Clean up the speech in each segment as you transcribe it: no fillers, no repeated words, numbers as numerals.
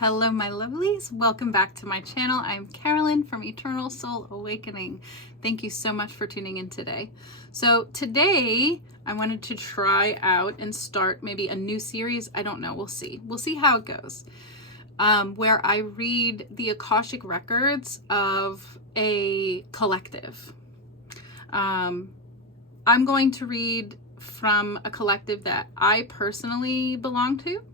Hello, my lovelies. Welcome back to my channel. I'm Carolyn from Eternal Soul Awakening. Thank you so much for tuning in today. So today I wanted to try out and start maybe a new series. I don't know. We'll see. We'll see how it goes. Where I read the Akashic records of a collective. I'm going to read from a collective that I personally belong to.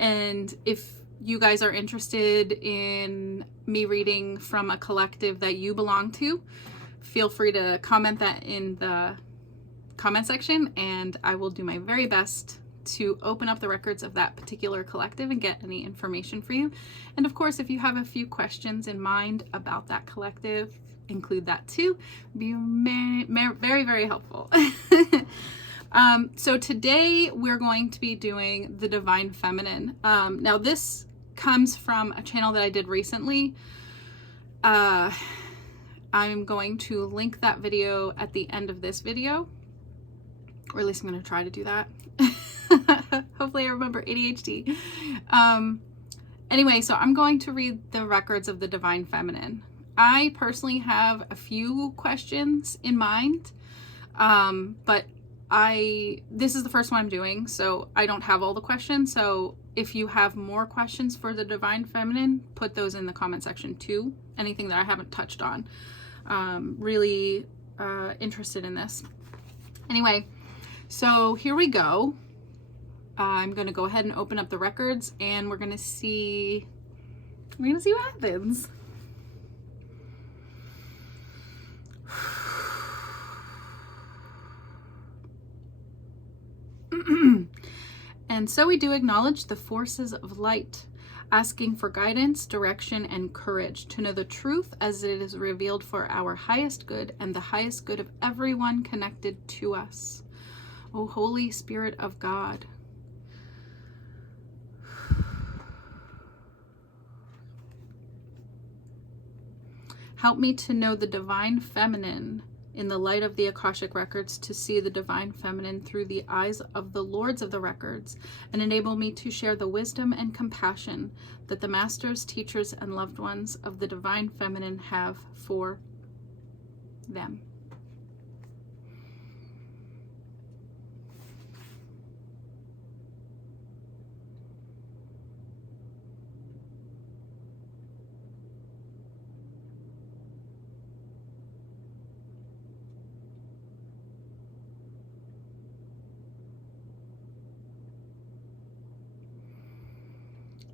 And if you guys are interested in me reading from a collective that you belong to, feel free to comment that in the comment section, and I will do my very best to open up the records of that particular collective and get any information for you. And of course, if you have a few questions in mind about that collective, include that too. Be very, very helpful. So today we're going to be doing the Divine Feminine. Now this comes from a channel that I did recently. I'm going to link that video at the end of this video, or at least I'm going to try to do that. Hopefully I remember ADHD. Anyway, so I'm going to read the records of the Divine Feminine. I personally have a few questions in mind, but this is the first one I'm doing, so I don't have all the questions. So if you have more questions for the Divine Feminine, put those in the comment section too. Anything that I haven't touched on. Really interested in this. Anyway, so here we go. I'm going to go ahead and open up the records, and we're going to see what happens. And so we do acknowledge the forces of light, asking for guidance, direction, and courage to know the truth as it is revealed for our highest good and the highest good of everyone connected to us. O Holy Spirit of God. Help me to know the Divine Feminine in the light of the Akashic records, to see the Divine Feminine through the eyes of the Lords of the records, and enable me to share the wisdom and compassion that the masters, teachers, and loved ones of the Divine Feminine have for them.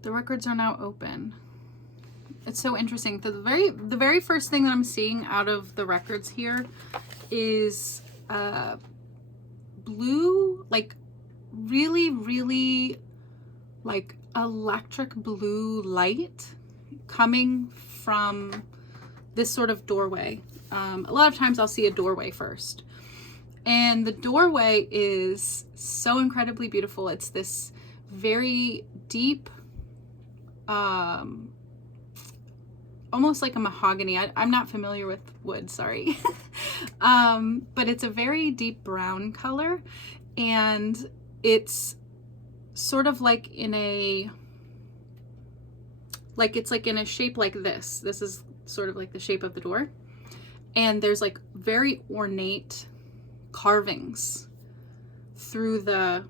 The records are now open. It's so interesting. The very first thing that I'm seeing out of the records here is blue, like really like electric blue light coming from this sort of doorway. A lot of times I'll see a doorway first, and the doorway is so incredibly beautiful. It's this very deep, almost like a mahogany. I'm not familiar with wood, sorry. But it's a very deep brown color, and it's sort of like it's like in a shape like this. This is sort of like the shape of the door, and there's like very ornate carvings through the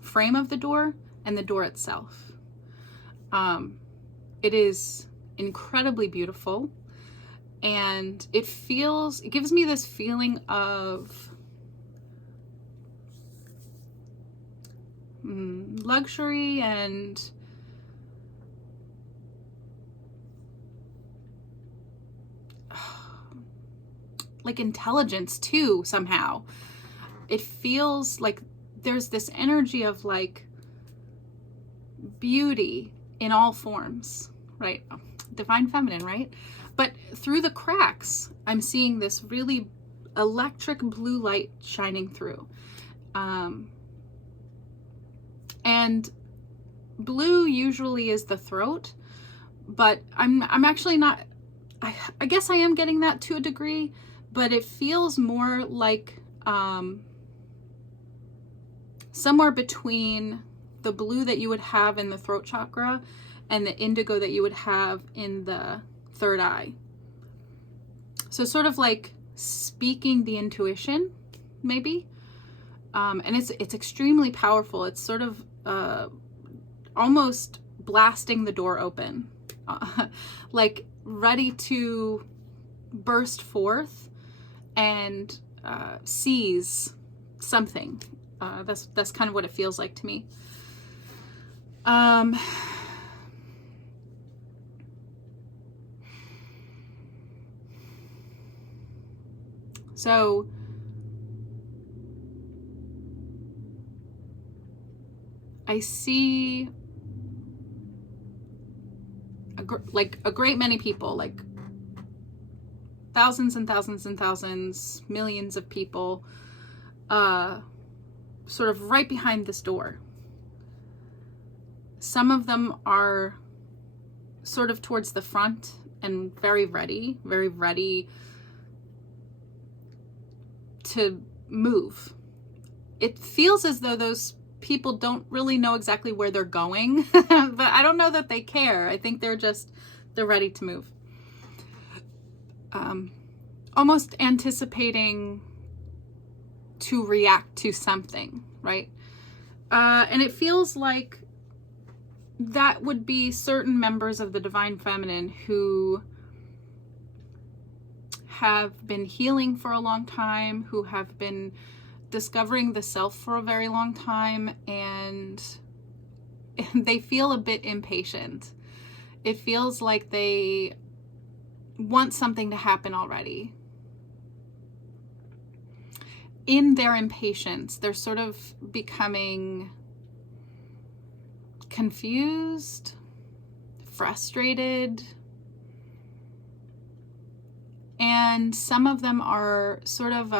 frame of the door and the door itself. It is incredibly beautiful, and it gives me this feeling of luxury and like intelligence too, somehow. It feels like there's this energy of like beauty in all forms, right? Divine Feminine, right? But through the cracks, I'm seeing this really electric blue light shining through. And blue usually is the throat, but I'm actually not, I guess I am getting that to a degree, but it feels more like somewhere between the blue that you would have in the throat chakra and the indigo that you would have in the third eye. So sort of like speaking the intuition, maybe. And it's extremely powerful. It's sort of almost blasting the door open, like ready to burst forth and seize something. That's kind of what it feels like to me. So I see a great many people, like thousands and thousands and thousands, millions of people, sort of right behind this door. Some of them are sort of towards the front and very ready to move. It feels as though those people don't really know exactly where they're going, but I don't know that they care. I think they're ready to move. Almost anticipating to react to something, right? And it feels like that would be certain members of the Divine Feminine who have been healing for a long time, who have been discovering the self for a very long time, and they feel a bit impatient. It feels like they want something to happen already. In their impatience, they're sort of becoming confused, frustrated, and some of them are sort of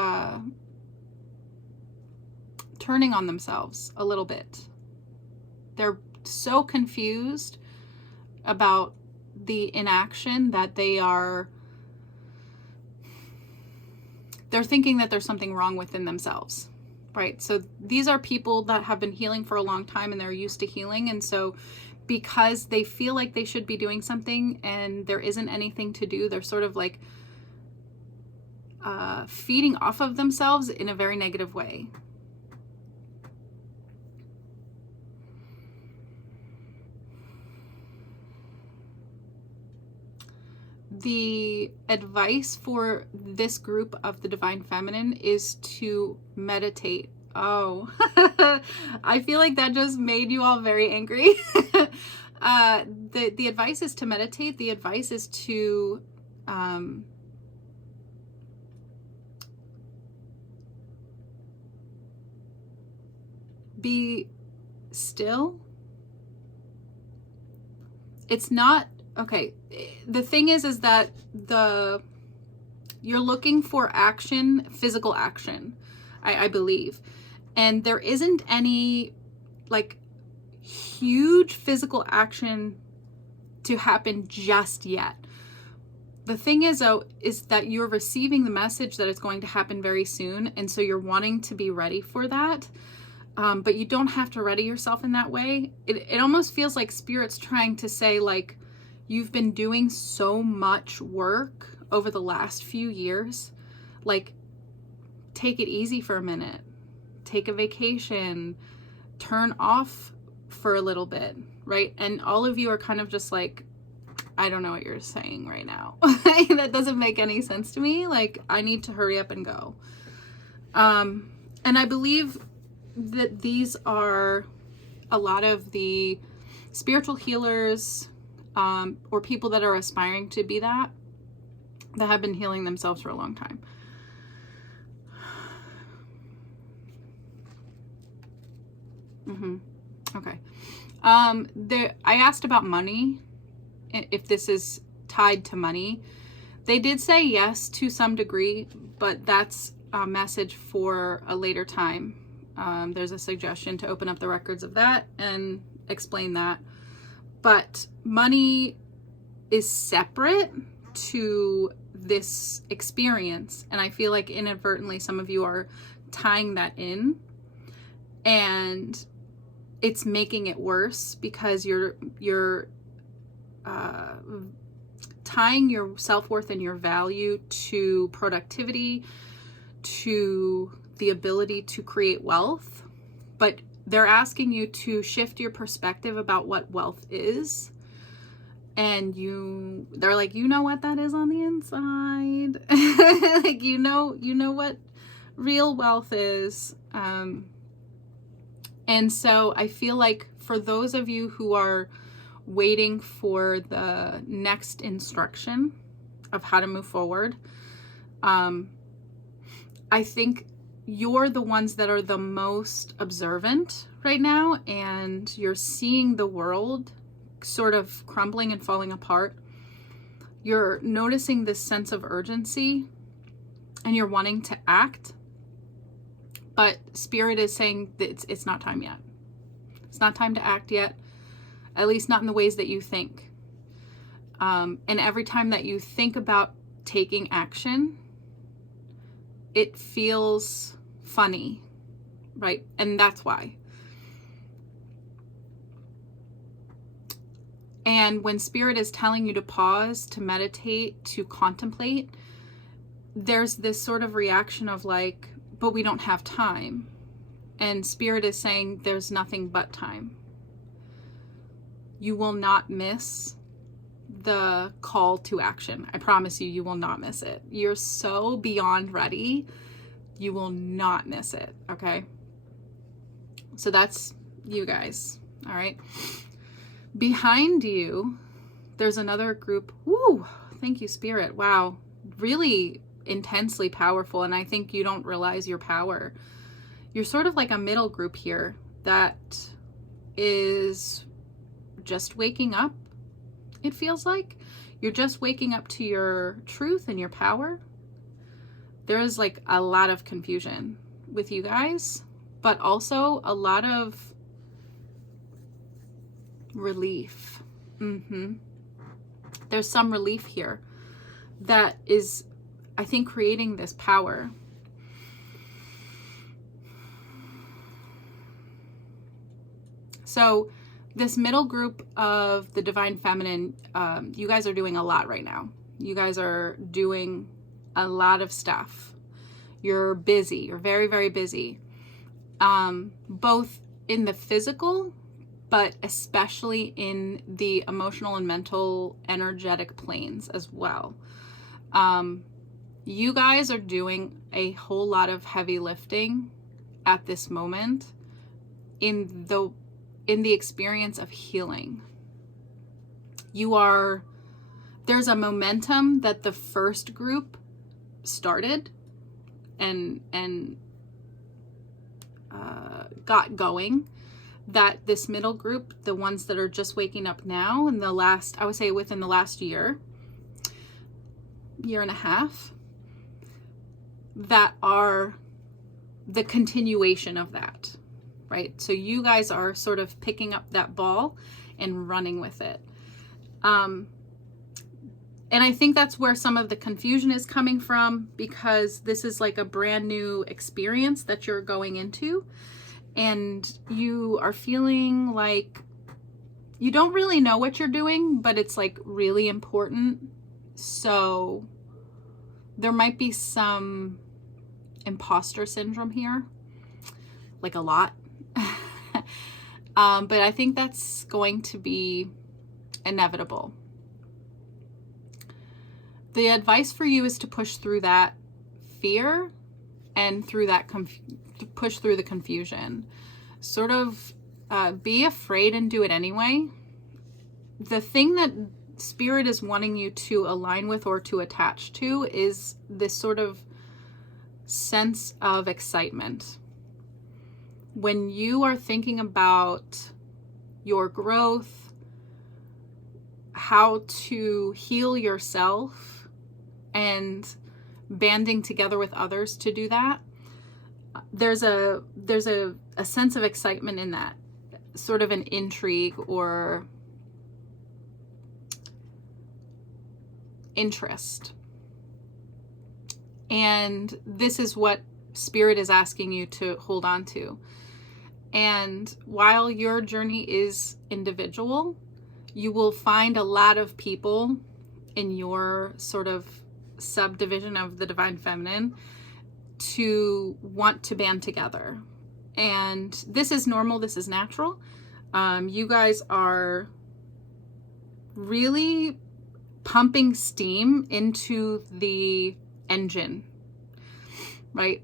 turning on themselves a little bit. They're so confused about the inaction that they're thinking that there's something wrong within themselves, right? So these are people that have been healing for a long time and they're used to healing. And so because they feel like they should be doing something and there isn't anything to do, they're sort of like feeding off of themselves in a very negative way. The advice for this group of the Divine Feminine is to meditate. Oh, I feel like that just made you all very angry. The advice is to meditate. The advice is to be still. It's not okay. The thing is that you're looking for action, physical action, I believe, and there isn't any like huge physical action to happen just yet. The thing is though, is that you're receiving the message that it's going to happen very soon, and so you're wanting to be ready for that. But you don't have to ready yourself in that way. It almost feels like Spirit's trying to say, like, you've been doing so much work over the last few years. Like, take it easy for a minute. Take a vacation. Turn off for a little bit, right? And all of you are kind of just like, I don't know what you're saying right now. That doesn't make any sense to me. Like, I need to hurry up and go. And I believe that these are a lot of the spiritual healers or people that are aspiring to be that have been healing themselves for a long time. Okay. I asked about money, if this is tied to money. They did say yes to some degree, but that's a message for a later time. There's a suggestion to open up the records of that and explain that. But money is separate to this experience. And I feel like inadvertently some of you are tying that in. And it's making it worse because you're tying your self-worth and your value to productivity, to the ability to create wealth. But they're asking you to shift your perspective about what wealth is. And they're like, you know what that is on the inside. Like, you know what real wealth is. And so I feel like for those of you who are waiting for the next instruction of how to move forward, I think you're the ones that are the most observant right now, and you're seeing the world sort of crumbling and falling apart. You're noticing this sense of urgency and you're wanting to act, but Spirit is saying that it's not time yet. It's not time to act yet, at least not in the ways that you think. And every time that you think about taking action, it feels funny, right? And that's why. And when Spirit is telling you to pause, to meditate, to contemplate, there's this sort of reaction of like, but we don't have time. And Spirit is saying there's nothing but time. You will not miss the call to action. I promise you, you will not miss it. You're so beyond ready. You will not miss it, okay? So that's you guys, all right? Behind you, there's another group. Woo! Thank you, Spirit. Wow. Really intensely powerful, and I think you don't realize your power. You're sort of like a middle group here that is just waking up, it feels like. You're just waking up to your truth and your power. There is like a lot of confusion with you guys, but also a lot of relief. There's some relief here that is, I think, creating this power. So this middle group of the Divine Feminine, you guys are doing a lot right now. You guys are doing a lot of stuff. You're busy. You're very, very busy. Both in the physical, but especially in the emotional and mental, energetic planes as well. You guys are doing a whole lot of heavy lifting at this moment in the experience of healing. There's a momentum that the first group started and got going, that this middle group, the ones that are just waking up now in the last, I would say within the last year and a half, that are the continuation of that, right? So you guys are sort of picking up that ball and running with it. And I think that's where some of the confusion is coming from, because this is like a brand new experience that you're going into, and you are feeling like you don't really know what you're doing, but it's like really important. So there might be some imposter syndrome here, like a lot. But I think that's going to be inevitable. The advice for you is to push through that fear and through that push through the confusion. Sort of be afraid and do it anyway. The thing that Spirit is wanting you to align with or to attach to is this sort of sense of excitement. When you are thinking about your growth, how to heal yourself, and banding together with others to do that, there's a sense of excitement in that, sort of an intrigue or interest. And this is what Spirit is asking you to hold on to. And while your journey is individual, you will find a lot of people in your sort of subdivision of the divine feminine to want to band together. And this is normal, this is natural. You guys are really pumping steam into the engine, right?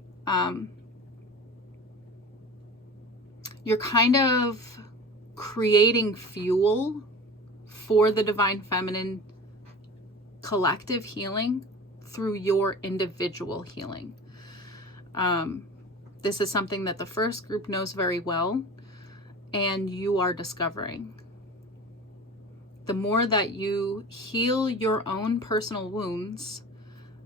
You're kind of creating fuel for the divine feminine collective healing through your individual healing. This is something that the first group knows very well, and you are discovering. The more that you heal your own personal wounds,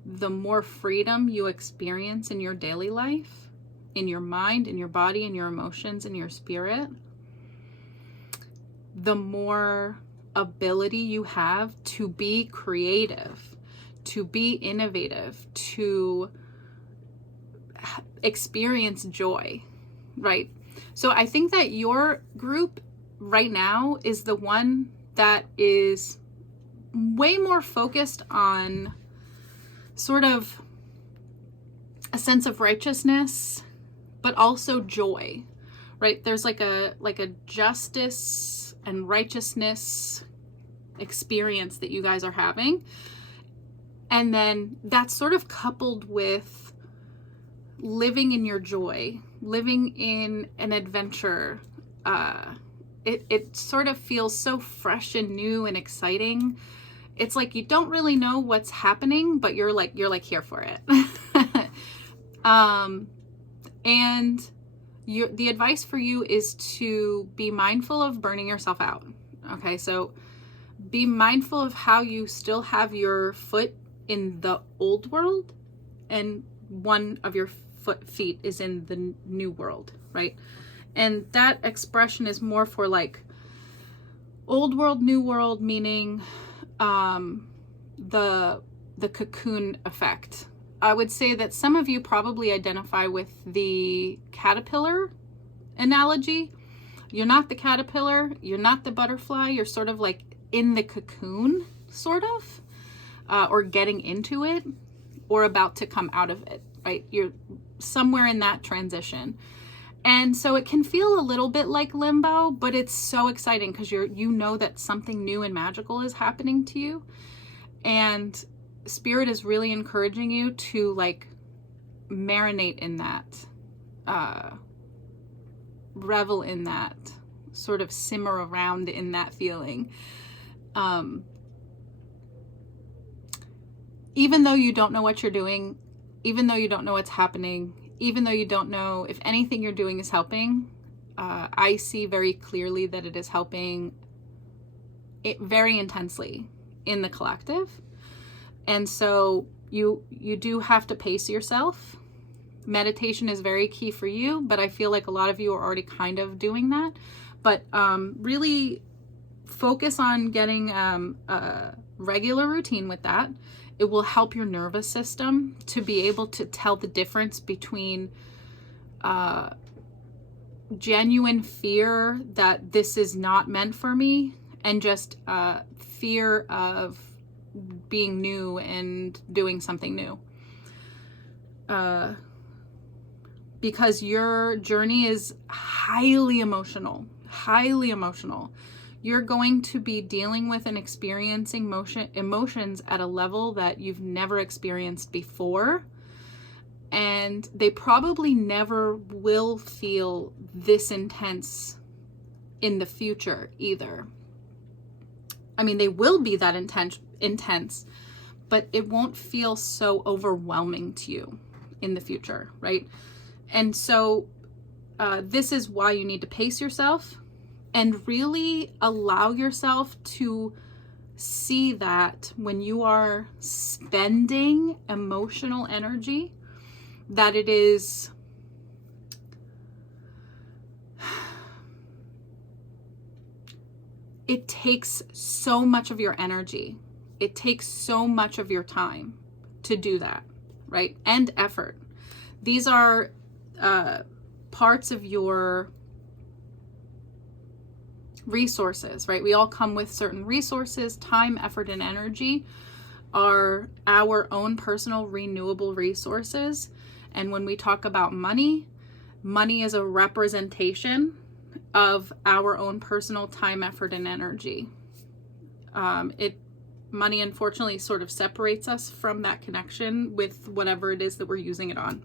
the more freedom you experience in your daily life, in your mind, in your body, in your emotions, in your spirit, the more ability you have to be creative, to be innovative, to experience joy, right? So I think that your group right now is the one that is way more focused on sort of a sense of righteousness, but also joy, right? There's like a justice and righteousness experience that you guys are having. And then that's sort of coupled with living in your joy, living in an adventure. It sort of feels so fresh and new and exciting. It's like you don't really know what's happening, but you're like here for it. And the advice for you is to be mindful of burning yourself out. Okay, so be mindful of how you still have your foot in the old world and one of your feet is in the new world, right? And that expression is more for like old world, new world, meaning the cocoon effect. I would say that some of you probably identify with the caterpillar analogy. You're not the caterpillar, you're not the butterfly, you're sort of like in the cocoon, sort of, or getting into it, or about to come out of it, right? You're somewhere in that transition. And so it can feel a little bit like limbo, but it's so exciting because you know that something new and magical is happening to you. And Spirit is really encouraging you to like marinate in that, revel in that, sort of simmer around in that feeling. Even though you don't know what you're doing, even though you don't know what's happening, even though you don't know if anything you're doing is helping, I see very clearly that it is helping it very intensely in the collective. And so you do have to pace yourself. Meditation is very key for you, but I feel like a lot of you are already kind of doing that. But really focus on getting a regular routine with that. It will help your nervous system to be able to tell the difference between genuine fear that this is not meant for me and just fear of being new and doing something new. Because your journey is highly emotional. You're going to be dealing with and experiencing emotions at a level that you've never experienced before. And they probably never will feel this intense in the future either. I mean, they will be that intense, but it won't feel so overwhelming to you in the future, right? And so this is why you need to pace yourself and really allow yourself to see that when you are spending emotional energy, that it is it takes so much of your energy. It takes so much of your time to do that, right? And effort. These are parts of your resources, right? We all come with certain resources. Time, effort, and energy are our own personal renewable resources. And when we talk about money, money is a representation of our own personal time, effort, and energy. Money, unfortunately, sort of separates us from that connection with whatever it is that we're using it on,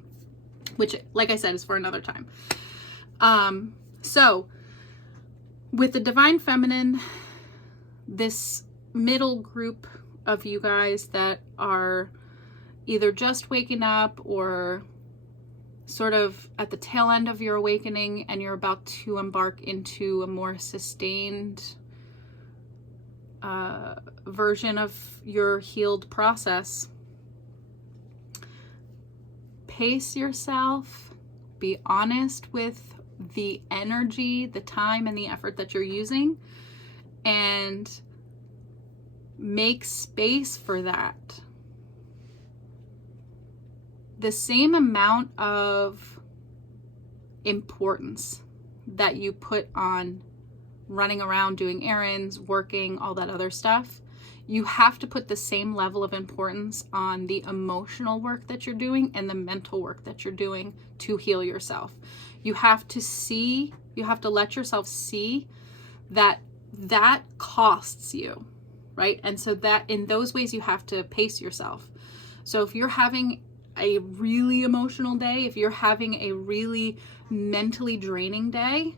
which, like I said, is for another time. So with the Divine Feminine, this middle group of you guys that are either just waking up or sort of at the tail end of your awakening, and you're about to embark into a more sustained version of your healed process, pace yourself, be honest with the energy, the time, and the effort that you're using, and make space for that. The same amount of importance that you put on running around, doing errands, working, all that other stuff, you have to put the same level of importance on the emotional work that you're doing and the mental work that you're doing to heal yourself. You have to let yourself see that that costs you, right? And so that in those ways you have to pace yourself. So if you're having a really emotional day, if you're having a really mentally draining day,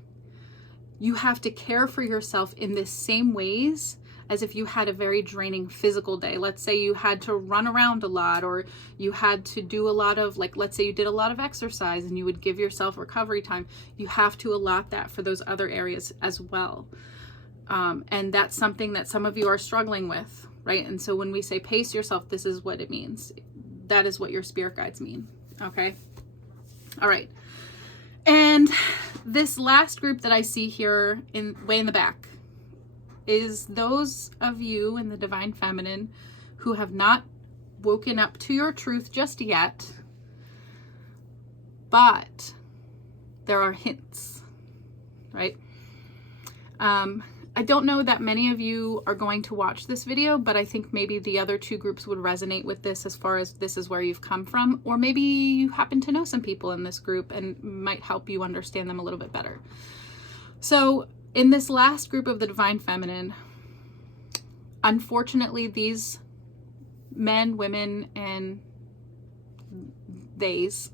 you have to care for yourself in the same ways as if you had a very draining physical day. Let's say you had to run around a lot, or you had to do a lot of, like, let's say you did a lot of exercise and you would give yourself recovery time. You have to allot that for those other areas as well. And that's something that some of you are struggling with, right? And so when we say pace yourself, this is what it means. That is what your spirit guides mean. Okay. All right. And this last group that I see here way in the back is those of you in the Divine Feminine who have not woken up to your truth just yet, but there are hints, right? I don't know that many of you are going to watch this video, but I think maybe the other two groups would resonate with this as far as this is where you've come from, or maybe you happen to know some people in this group and might help you understand them a little bit better. So in this last group of the Divine Feminine, unfortunately, these men, women, and theys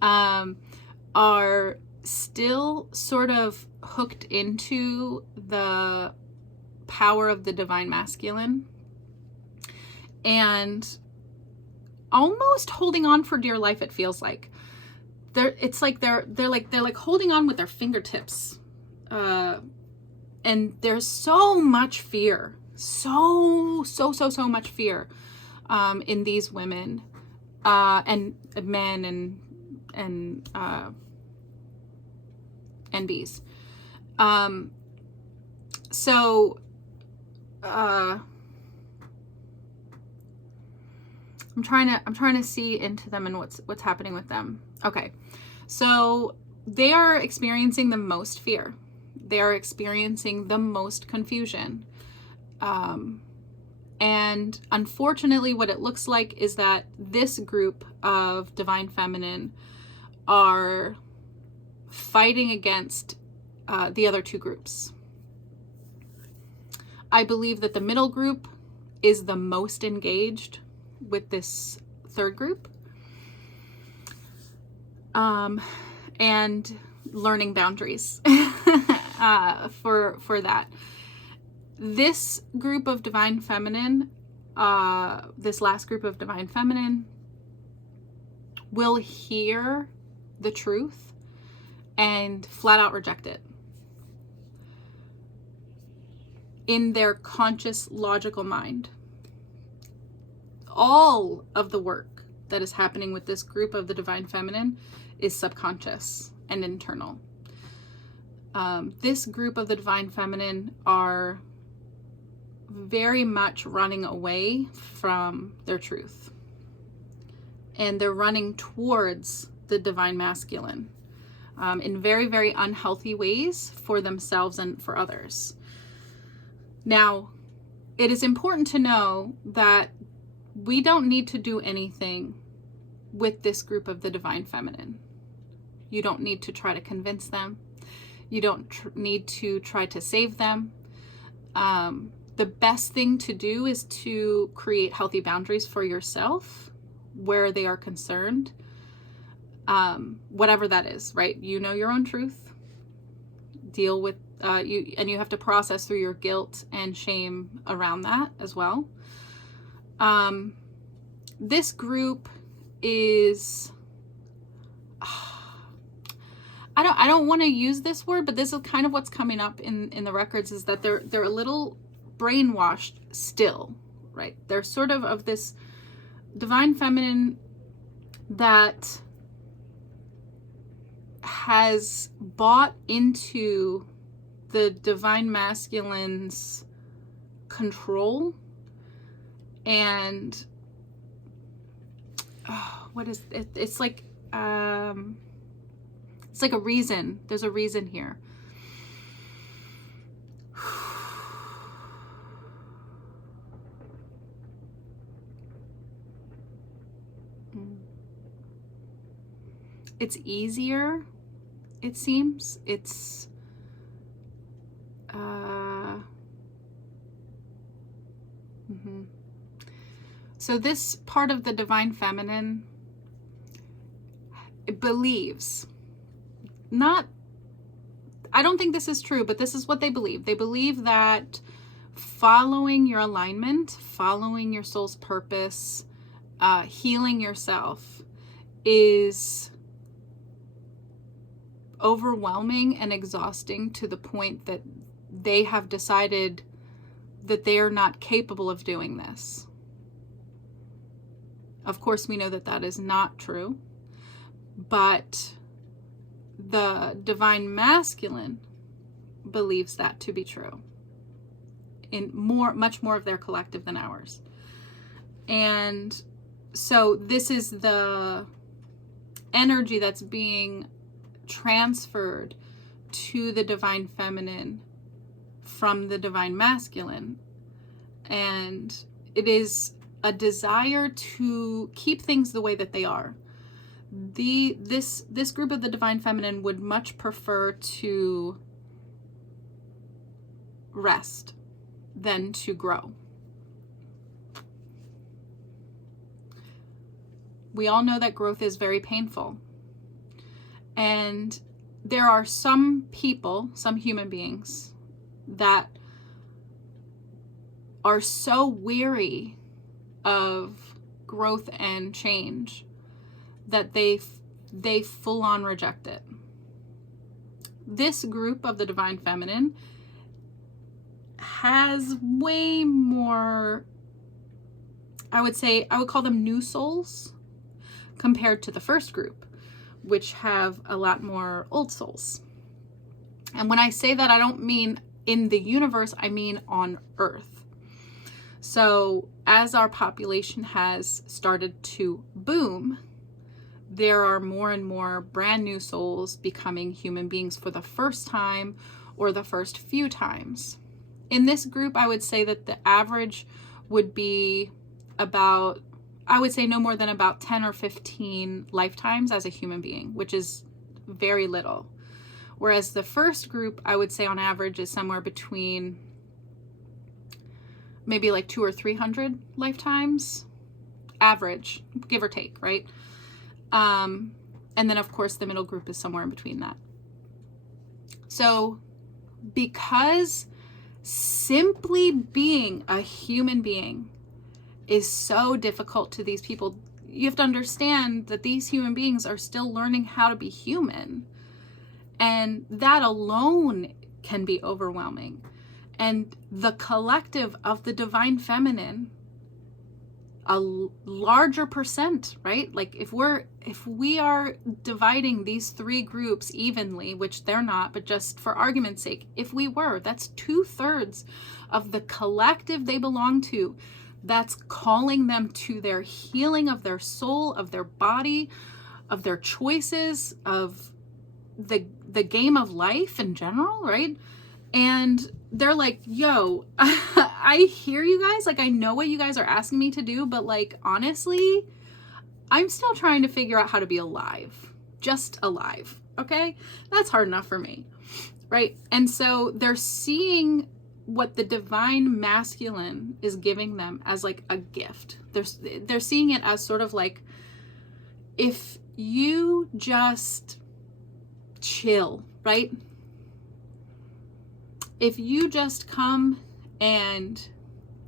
are still sort of hooked into the power of the divine masculine and almost holding on for dear life. It feels like it's like they're holding on with their fingertips, and there's so much fear, so much fear in these women and men and bees. So I'm trying to see into them and what's happening with them. Okay. So they are experiencing the most fear. They are experiencing the most confusion. And unfortunately, what it looks like is that this group of Divine Feminine are fighting against the other two groups. I believe that the middle group is the most engaged with this third group, and learning boundaries for that. This group of Divine Feminine, this last group of Divine Feminine, will hear the truth and flat out reject it. In their conscious, logical mind. All of the work that is happening with this group of the Divine Feminine is subconscious and internal. This group of the Divine Feminine are very much running away from their truth. And they're running towards the Divine Masculine. in very, very unhealthy ways for themselves and for others. Now, it is important to know that we don't need to do anything with this group of the Divine Feminine. You don't need to try to convince them. You don't need to try to save them. The best thing to do is to create healthy boundaries for yourself where they are concerned. Whatever that is, right? You know your own truth. Deal with you have to process through your guilt and shame around that as well. This group is I don't want to use this word, but this is kind of what's coming up in the records, is that they're a little brainwashed still, right? They're sort of this Divine Feminine that has bought into the Divine Masculine's control, and what is it? It's like a reason. There's a reason here. It's easier, it seems. It's So this part of the Divine Feminine believes, I don't think this is true, but this is what they believe. They believe that following your alignment, following your soul's purpose, healing yourself is overwhelming and exhausting to the point that they have decided that they are not capable of doing this. Of course, we know that that is not true, but the Divine Masculine believes that to be true in much more of their collective than ours. And so this is the energy that's being transferred to the Divine Feminine from the Divine Masculine, and it is a desire to keep things the way that they are. This group of the Divine Feminine would much prefer to rest than to grow. We all know that growth is very painful. And there are some people, some human beings, that are so weary of growth and change that they full on reject it. This group of the Divine Feminine has way more, I would call them new souls compared to the first group, which have a lot more old souls. And when I say that, I don't mean in the universe, I mean on Earth. So as our population has started to boom, there are more and more brand new souls becoming human beings for the first time or the first few times. In this group, I would say that the average would be about, I would say no more than about 10 or 15 lifetimes as a human being, which is very little. Whereas the first group, I would say on average is somewhere between maybe like 200 or 300 lifetimes, average, give or take, right? And then of course the middle group is somewhere in between that. So because simply being a human being is so difficult to these people, you have to understand that these human beings are still learning how to be human. And that alone can be overwhelming. And the collective of the Divine Feminine, a larger percent, right? Like if we are dividing these three groups evenly, which they're not, but just for argument's sake, if we were, that's 2/3 of the collective they belong to. That's calling them to their healing of their soul, of their body, of their choices, of the game of life in general, right? And they're like, yo, I hear you guys, like I know what you guys are asking me to do, but like honestly, I'm still trying to figure out how to be alive. Just alive. Okay? That's hard enough for me. Right? And so they're seeing what the divine masculine is giving them as like a gift. They're seeing it as sort of like, if you just chill, right? If you just come and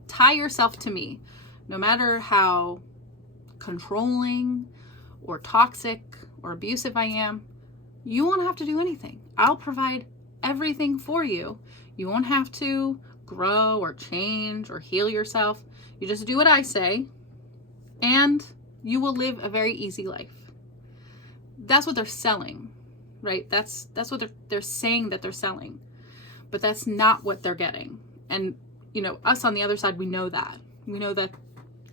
tie yourself to me, no matter how controlling or toxic or abusive I am, you won't have to do anything. I'll provide everything for you. You won't have to grow or change or heal yourself. You just do what I say and you will live a very easy life. That's what they're selling, right? That's what they're saying that they're selling, but that's not what they're getting. And you know, us on the other side, we know that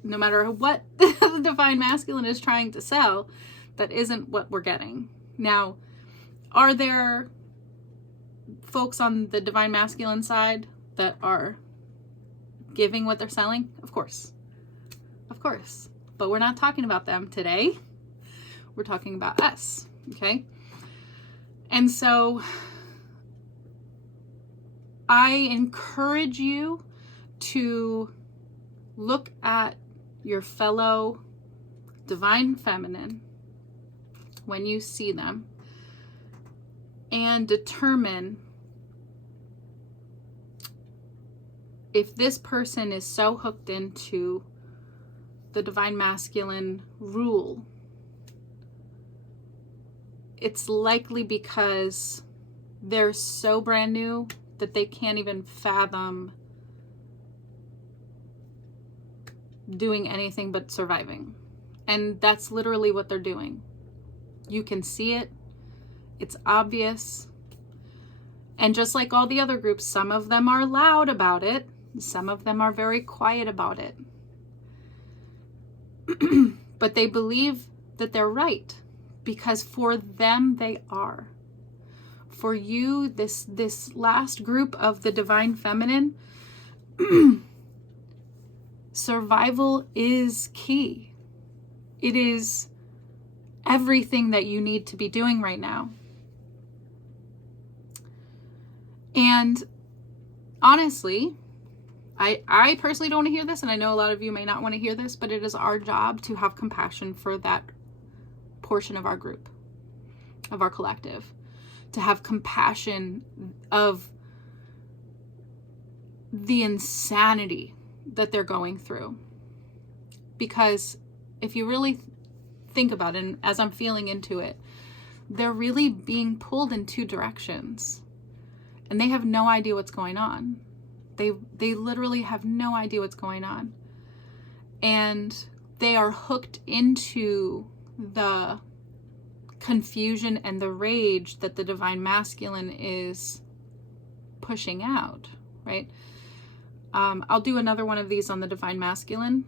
no matter what the divine masculine is trying to sell, that isn't what we're getting. Now, are there folks on the divine masculine side that are giving what they're selling? Of course. But we're not talking about them today. We're talking about us, okay? And so I encourage you to look at your fellow divine feminine when you see them and determine if this person is so hooked into the divine masculine rule. It's likely because they're so brand new that they can't even fathom doing anything but surviving. And that's literally what they're doing. You can see it. It's obvious. And just like all the other groups, some of them are loud about it. Some of them are very quiet about it. But they believe that they're right, because for them they are. For you, this last group of the divine feminine, survival is key. It is everything that you need to be doing right now. And honestly, I personally don't want to hear this, and I know a lot of you may not want to hear this, but it is our job to have compassion for that portion of our group, of our collective, to have compassion of the insanity that they're going through. Because if you really think about it, and as I'm feeling into it, they're really being pulled in two directions, and they have no idea what's going on. They literally have no idea what's going on. And they are hooked into the confusion and the rage that the divine masculine is pushing out, right? I'll do another one of these on the divine masculine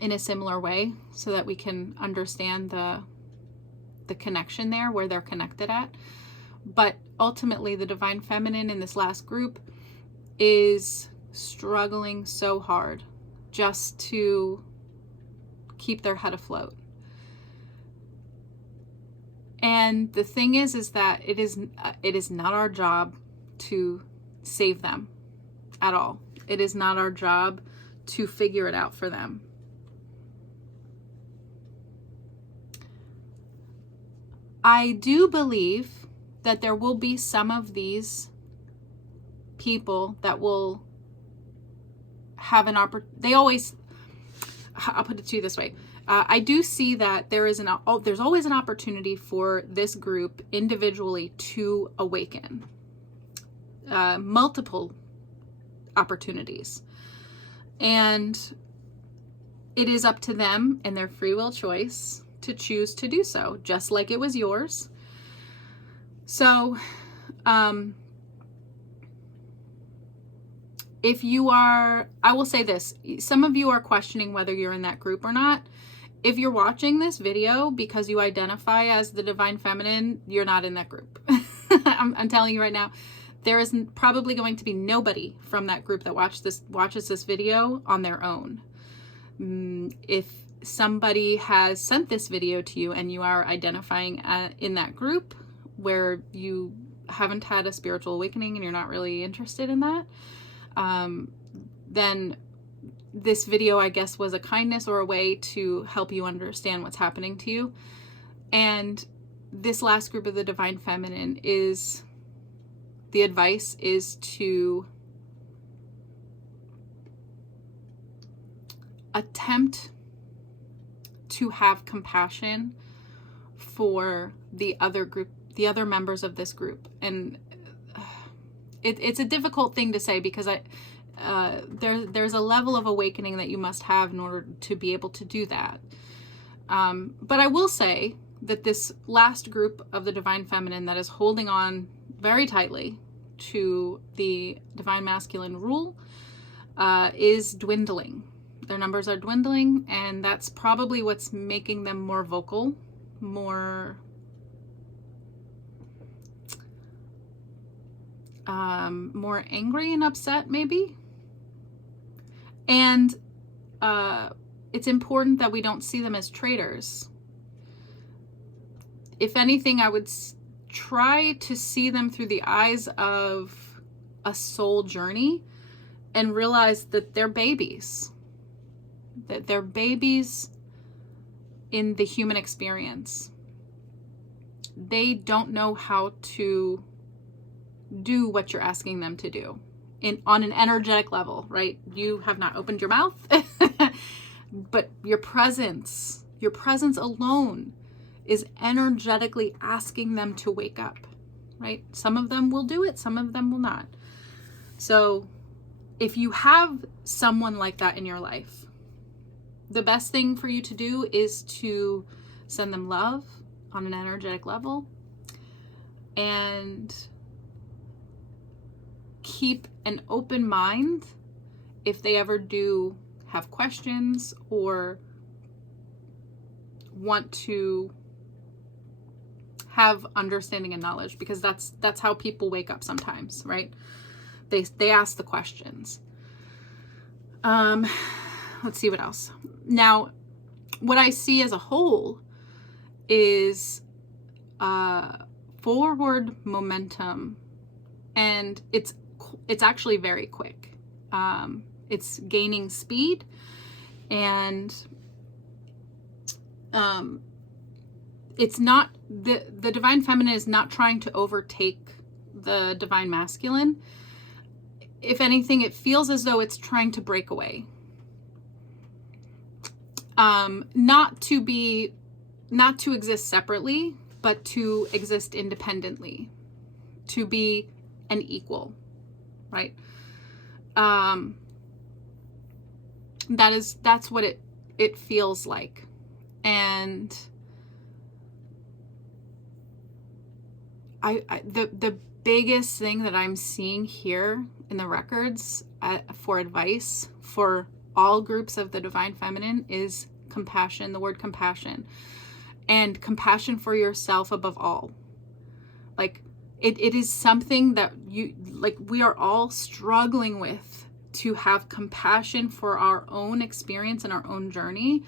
in a similar way so that we can understand the connection there, where they're connected at. But ultimately, the divine feminine in this last group is struggling so hard just to keep their head afloat. And the thing is that it is not our job to save them at all. It is not our job to figure it out for them. I do believe that there will be some of these people that will have an opportunity. I'll put it to you this way. I do see that there's always an opportunity for this group individually to awaken. Multiple opportunities. And it is up to them and their free will choice to choose to do so, just like it was yours. So, if you are, I will say this, some of you are questioning whether you're in that group or not. if you're watching this video because you identify as the Divine Feminine, you're not in that group. I'm telling you right now, there is probably going to be nobody from that group that watches this video on their own. If somebody has sent this video to you and you are identifying in that group where you haven't had a spiritual awakening and you're not really interested in that, then this video, I guess, was a kindness or a way to help you understand what's happening to you. And this last group of the Divine Feminine is, the advice is to attempt to have compassion for the other group, the other members of this group. And it's a difficult thing to say because there's a level of awakening that you must have in order to be able to do that. But I will say that this last group of the Divine Feminine that is holding on very tightly to the Divine Masculine rule is dwindling. Their numbers are dwindling, and that's probably what's making them more vocal, more angry and upset, maybe. And it's important that we don't see them as traitors. If anything, I would try to see them through the eyes of a soul journey and realize that they're babies. That they're babies in the human experience. They don't know how to do what you're asking them to do on an energetic level, right? You have not opened your mouth, but your presence alone is energetically asking them to wake up, right? Some of them will do it, some of them will not. So if you have someone like that in your life, the best thing for you to do is to send them love on an energetic level and keep an open mind if they ever do have questions or want to have understanding and knowledge, because that's how people wake up sometimes, right? They ask the questions. Let's see what else. Now, what I see as a whole is forward momentum, and it's actually very quick. It's gaining speed, and it's not, the Divine Feminine is not trying to overtake the Divine Masculine. If anything, it feels as though it's trying to break away. Not to exist separately, but to exist independently, to be an equal, right? That's what it feels like. And the biggest thing that I'm seeing here in the records for advice for all groups of the Divine Feminine is compassion, the word compassion, and compassion for yourself above all. Like it is something that we are all struggling with, to have compassion for our own experience and our own journey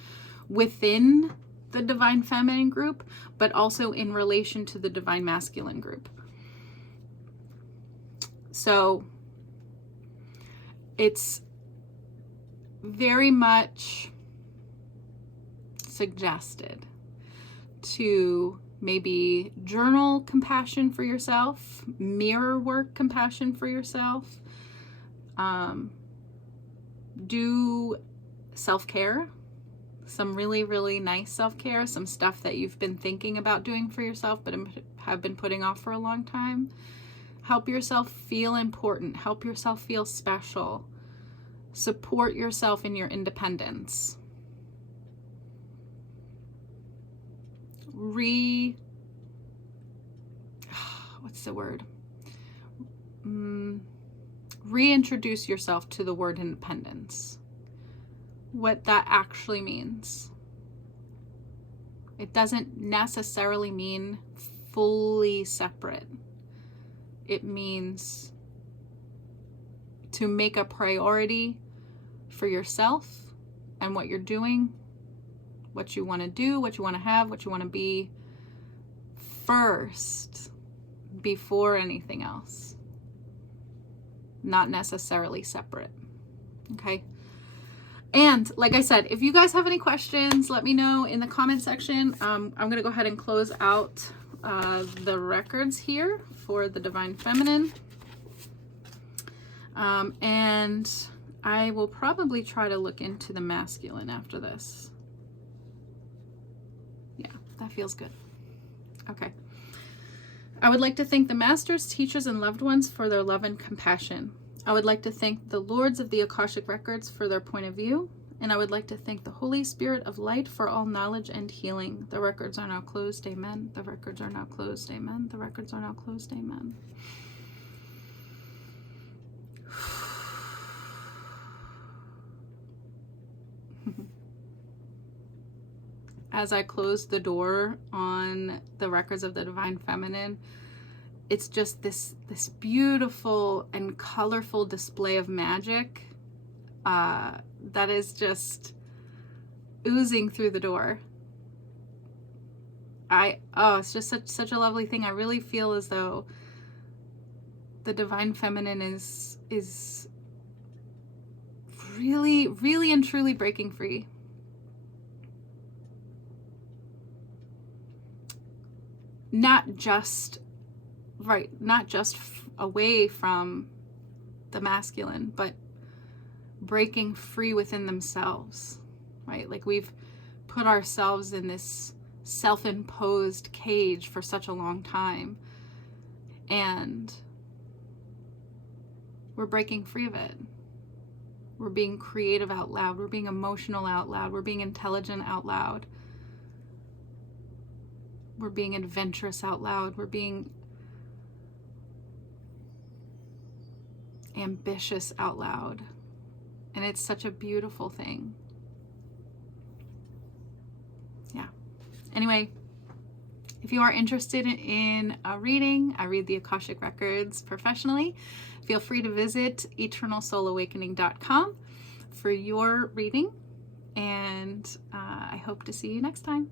within the Divine Feminine group, but also in relation to the Divine Masculine group. So it's very much suggested to maybe journal compassion for yourself, mirror work compassion for yourself, do self-care, some really, really nice self-care, some stuff that you've been thinking about doing for yourself but have been putting off for a long time. Help yourself feel important. Help yourself feel special. Support yourself in your independence. Reintroduce yourself to the word independence. What that actually means. It doesn't necessarily mean fully separate. It means to make a priority for yourself and what you're doing, what you want to do, what you want to have, what you want to be first before anything else. Not necessarily separate. Okay? And like I said, if you guys have any questions, let me know in the comment section. I'm going to go ahead and close out the records here for the Divine Feminine. And I will probably try to look into the masculine after this. Yeah, that feels good. Okay. I would like to thank the masters, teachers, and loved ones for their love and compassion. I would like to thank the lords of the Akashic records for their point of view. And I would like to thank the Holy Spirit of light for all knowledge and healing. The records are now closed. Amen. The records are now closed. Amen. The records are now closed. Amen. As I close the door on the records of the Divine Feminine, it's just this beautiful and colorful display of magic that is just oozing through the door. It's just such a lovely thing. I really feel as though the Divine Feminine is really, really and truly breaking free. Not just away from the masculine, but breaking free within themselves, right? Like we've put ourselves in this self-imposed cage for such a long time, and we're breaking free of it. We're being creative out loud. We're being emotional out loud. We're being intelligent out loud. We're being adventurous out loud. We're being ambitious out loud. And it's such a beautiful thing. Yeah. Anyway, if you are interested in a reading, I read the Akashic records professionally. Feel free to visit eternalsoulawakening.com for your reading. And I hope to see you next time.